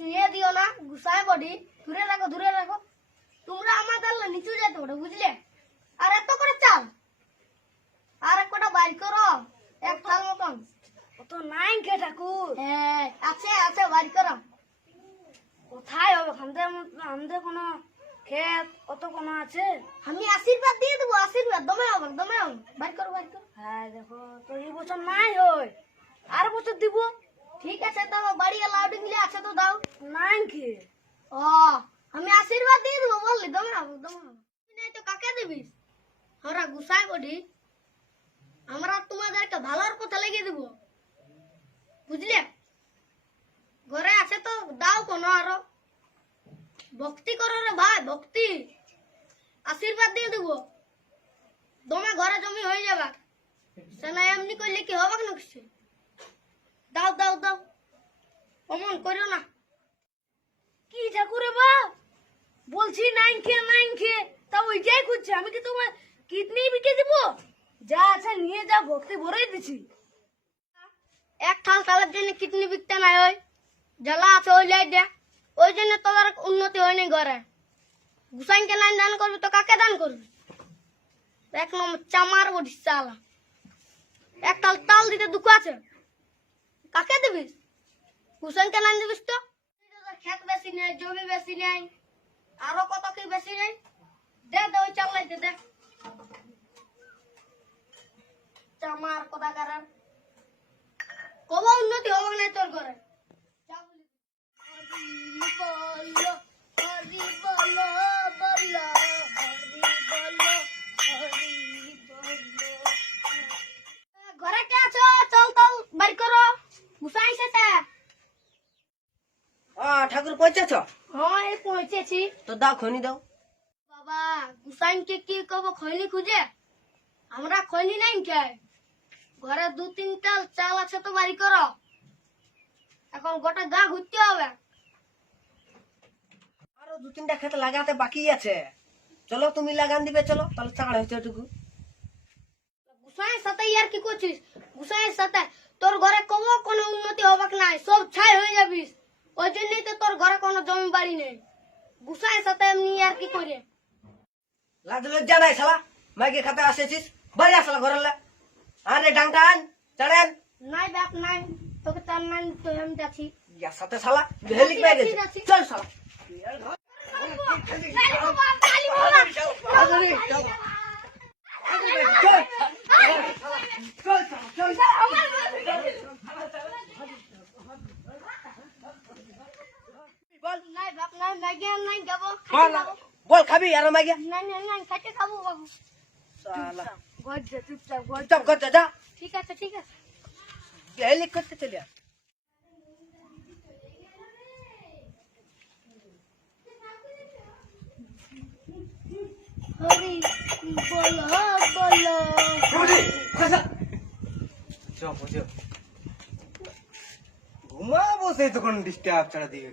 ছুঁয়ে দিও না, গুছায় বডি, দূরে রাখো দূরে রাখো। তোমরা আমাদের নিচু যেতে পারো, বুঝলে? আর এত করে চাল, আর এক কটা বাইর করো, এক চাল মতন। অত নাই কে ঠাকুর? হ্যাঁ আছে আছে, বাইর করো। কোথায় হবে? আমাদের কোনো ক্ষেত অত কোনো আছে? আমি আশীর্বাদ দিয়ে দেবো, আশীর্বাদ দমে হবে দমে হবে। বাইর করো বাইর করো। হ্যাঁ দেখো তো এই বছর নাই হয়, আর বছর দিব। ঠিক আছে, তো বাড়ি লাউডিং আছে তো দাও। নাই কি? ও আমি আশীর্বাদ দিয়ে দেবো বললি, দমে হবে দমে হবে। নাই তো কাকে দিবি? আমরা গুছাই বডি, আমরা তোমাদেরকে ভালোর পথে লেগে দেবো, বুঝলে? ঘরে আছে তো দাও কোনো আরো। ভক্তি করো রে ভাই, ভক্তি। আশীর্বাদ দিয়ে দেবো, দমে ঘরে জমি হয়ে যাবে। সেনা এমনি করলে কি হবে না কিছু? দাও দাও দাও, অমন করো না। কি ঠাকুরে বাপ বলছি নাই খেয়ে তা ওইটাই খুঁজছে। আমি কি তোমার কিডনি বিকে দিব? যা আছে নিয়ে যা, ভক্তি ভরেই দিছি। এক থাল চালের জন্য কিডনি বিকতে নাই, ওই জ্বালা আছে ওই লাই দে। ওই জন্য তোদের উন্নতি হয়নি ঘরে। গুসাইনকে নাই দান করবি তো কাকে দান করবি? এক নম্বর চামার বটিস চালা। এক থাল তাল দিতে দুঃখ আছে, কাকে দিবিস? গুসাইনকে নাই দিবিস তো? খেত বেশি নেই, জমি বেশি নেই, আরো কত কি বেশি নেই। দে দে ওই চাল লাইতে দে। চামার কথা কারণ কব উন্নতি হবে না তোর ঘরে। ঘরে কে আছো? চল চল বাড়ি করো, গুছাই এসেছে। ঠাকুর পৌঁছেছ? হ্যাঁ এই পৌঁছেছি। তো দাও খনি দাও। বাবা গুসাইনকে কি কব খৈনি খুঁজে? আমরা খৈনি নাই কে? ঘরে দু তিনটা চাল আছে তো বাড়ি করো। এখন গোটা গা ঘুরতে হবে। আরো দু তিনটা ক্ষেত লাগাতে বাকি আছে, চলো তুমি লাগান দিবে, চলো তাহলে চাঁড় হয়েছে ওটুকু। গুসাইয়ের সাথে ইয়ার কি করছিস? গুসাইয়ের সাথে তোর ঘরে কব কোনো উন্নতি হবে নাই, সব ছাই হয়ে যাবিস। ওই জন্যই তো তোর ঘরে কোনো জমি বাড়ি নেই। গুসাইয়ের সাথে এমনি আর কি করে? লাজ লজ্জা নাই শালা, মাইকে খাতে আসেছিস, বাড়ি আসলা ঘরের লে। আরে ডাংটা আন, চড়েন। নাই বাপ নাই, তোকে চাল নাই তো আমি যাচ্ছি। ইয়ার সাথে শালা হেলিক পেয়ে গেছে, চল শালা। নাই বাপ নাই, ম্যাগি নাই যাবো, বল খাবি আর মাইকে? নাই নাই নাই খাইতে খাবো বাবু। শালা গজ্জে চুপচাপ গজ্জে। চুপ করতে যা, ঠিক আছে ঠিক আছে। হেলিক করতে চলে আয়। হরি বলো বলো। ঘুমাবো সেই তখন ডিস্টার্ব ছাড়া দিয়ে